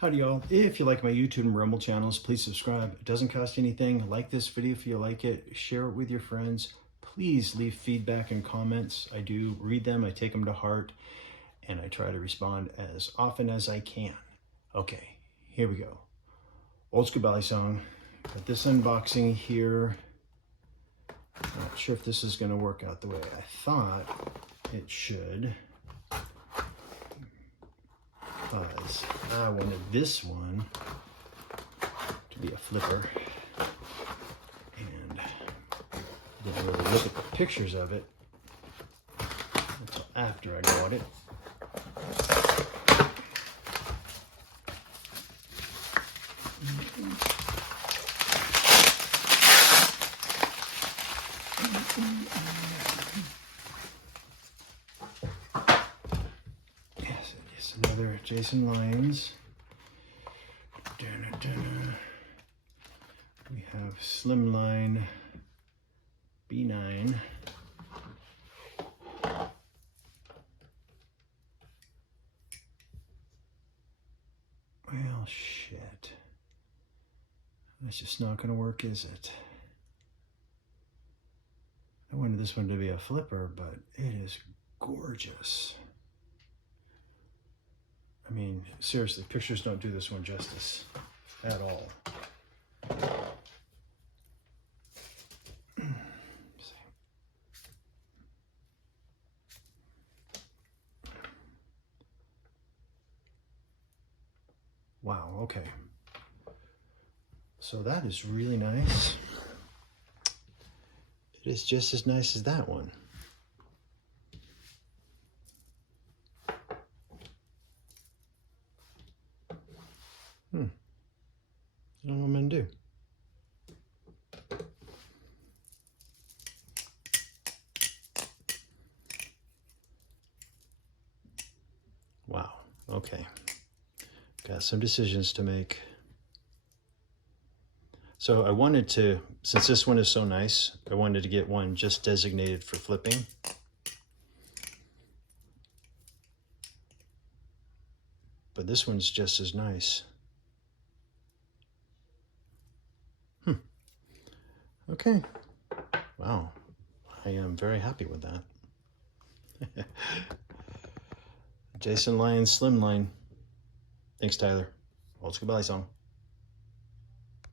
Howdy y'all. If you like my YouTube and Rumble channels, please subscribe. It doesn't cost you anything. Like this video if you like it. Share it with your friends. Please leave feedback and comments. I do read them. I take them to heart. And I try to respond as often as I can. Okay, here we go. Old School Ballet Song. Got this unboxing here. Not sure if this is going to work out the way I thought it should. Because I wanted this one to be a flipper, and didn't really look at the pictures of it until after I got it. Yes, it is another Jason Lyons. We have Slimline B9. Well, shit. That's just not going to work, is it? I wanted this one to be a flipper, but it is gorgeous. I mean, seriously, pictures don't do this one justice at all. Wow, okay. So that is really nice. It is just as nice as that one. I don't know what I'm gonna do. Wow, okay. Got some decisions to make. So I wanted to, since this one is so nice, I wanted to get one just designated for flipping. But this one's just as nice. Okay. Wow. I am very happy with that. Jason Lyons Slimline. Thanks, Tyler. Old School Ballet Song.